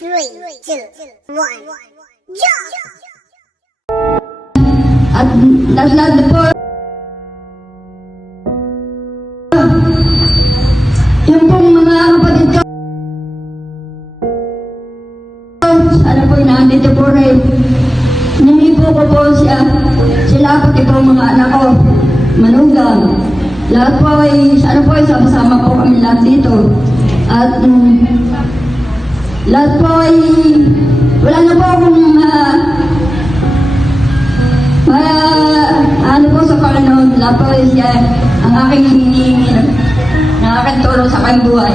3, 2, 1, jump! At lahat po yung pong mga kapatid ko, sana po nandito po rin. Hinihipo ko po sila pati po mga anak ko, manugang. Lahat po ay, sana po ay sama-sama po kami lahat dito. At lahat po ay, wala na po akong ano po sa Panginoon. Lahat po ay ang aking hinihingi ng aking tulong sa kanyang buhay.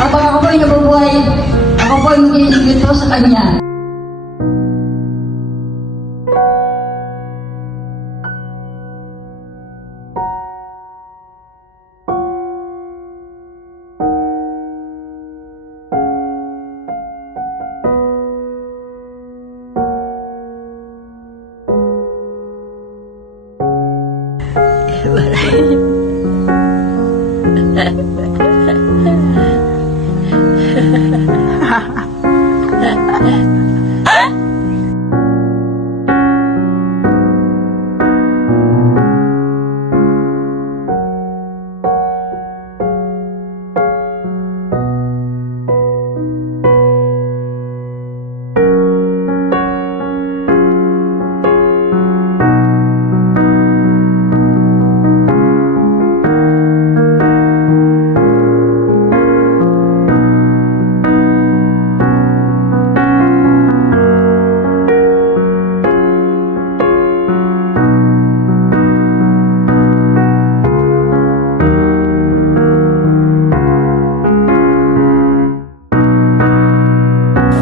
Kapag ako po ay nabubuhay, ako po ay maglilingkod po sa Kanya.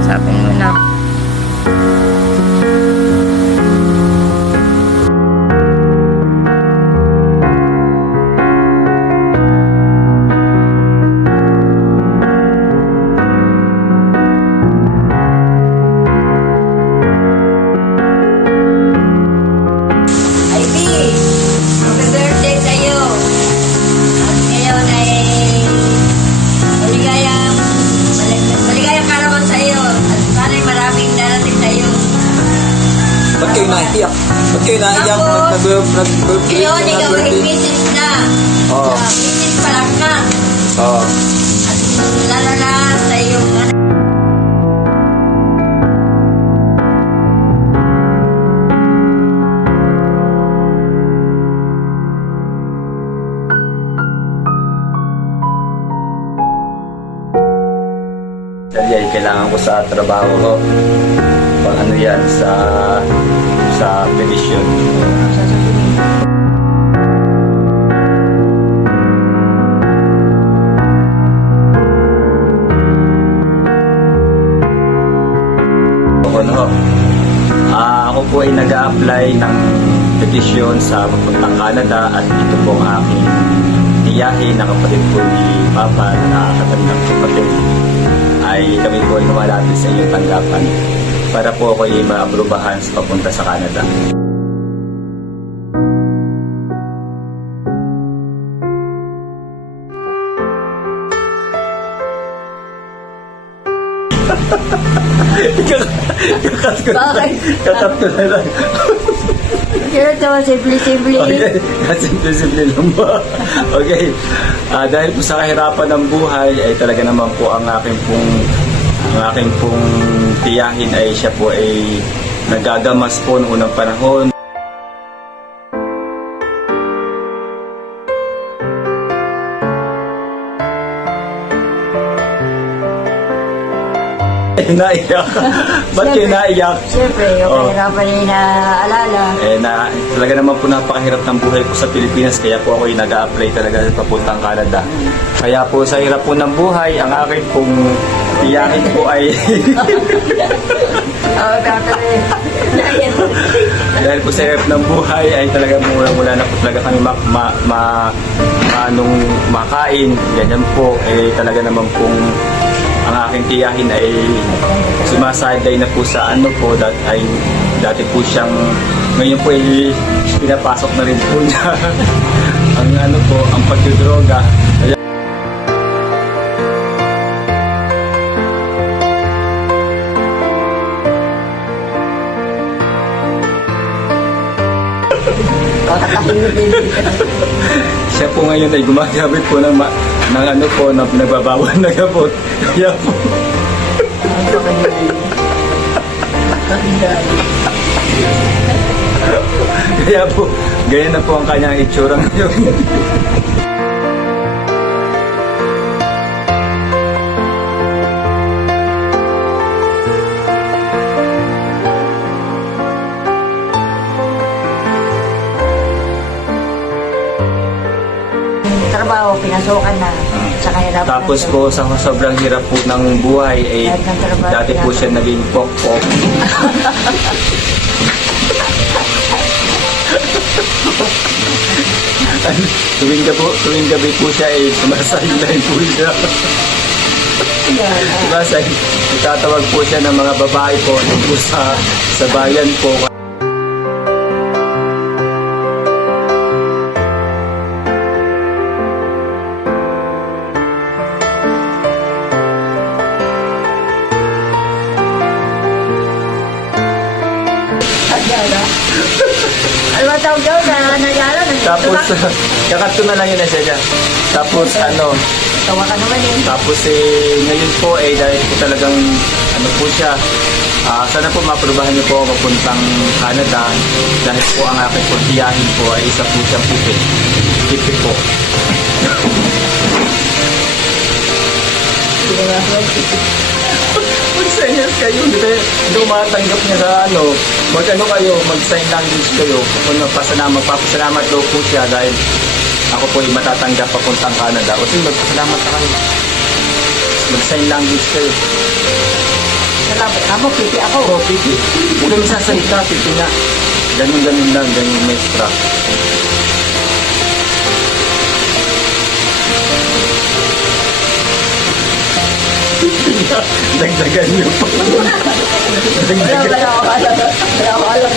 Sabi mo na. Ivy, happy birthday sa'yo. At ngayon ay maligayang karawan sa'yo. At sana'y maraming darating sa'yo. Ba't kayo naiiyak? Ba't kayo naiiyak? Ngayon, ikaw ay misis na. Oo. Misis pa lang na. Oo. At lalo na sa iyong anak. Dahil ay kailangan ko sa trabaho ko. Pang ano yan, sa petition. Ako po ay nag-a-apply ng petition sa papuntang Canada at ito po ang aking tiyahin na kapatid po ni Papa na nakakatandang kapatid ay kami po ay lumalapit sa inyong tanggapan para po ako ay maaprubahan sa papunta sa Canada. Kakat ko na lang. Pero ito, simple-simple. Okay, simple-simple lang ba? Okay, dahil po sa kahirapan ng buhay ay talaga naman po ang aking pong tiyahin ay siya po ay nagagamas po noong unang panahon. Naiyak. Ba't kayo naiyak? Siyempre, yung kahirapan niya inaalala. Talaga naman po napakahirap ng buhay po sa Pilipinas kaya po ako ay nag-a-apply talaga sa papuntang Canada. Kaya po sa hirap po ng buhay, ang aking pong tiyahin po ay dahil po sa hirap ng buhay ay talaga mula na po talaga kami makain. Ganyan po, talaga naman pong ang aking tiyahin ay sumasaday na po sa ano po, dati po siyang, ngayon po ay pinapasok na rin po niya ang ano po, ang pagdodroga. Siya po ngayon ay gumagamit po ng ano po, ng pinagbabawal na gamot. Kaya po, kaya po, ganyan na po ang kanyang itsura ngayon. Trabaho, pinasukan na. Tsaka hirap Tapos na. po, sa sobrang hirap po ng buhay, eh, Lahat ng trabaho, dati po siya naging pok-pok. tuwing gabi po siya, eh, sumasahilahin po siya. Itatawag po siya ng mga babae po, doon po sa bayan po. Ano ba tawag daw na nag-ano? Tapos, kakanto na lang yun na siya dyan. Tapos, Tawa ka naman eh. tapos ngayon po, dahil po talagang, po siya, sana po maprobahan niyo po ako papuntang Canada dahil po ang aking portiyahin po ay isa po siyang pipit. Pipit po. Mag-sign kayo, hindi matanggap niya sa kayo, mag-sign language kayo. Kung magpapasalamat daw po siya dahil ako po ay matatanggap papuntang Canada. O sige, magpasalamat na kayo. Mag-sign language kayo. Salamat ako, pipi ako. Ako, pipi. Huwag kami sasalita, pipi nga. Ganun-ganun lang, ganun mestra. Dagdagan niyo pa. Wala ako alam.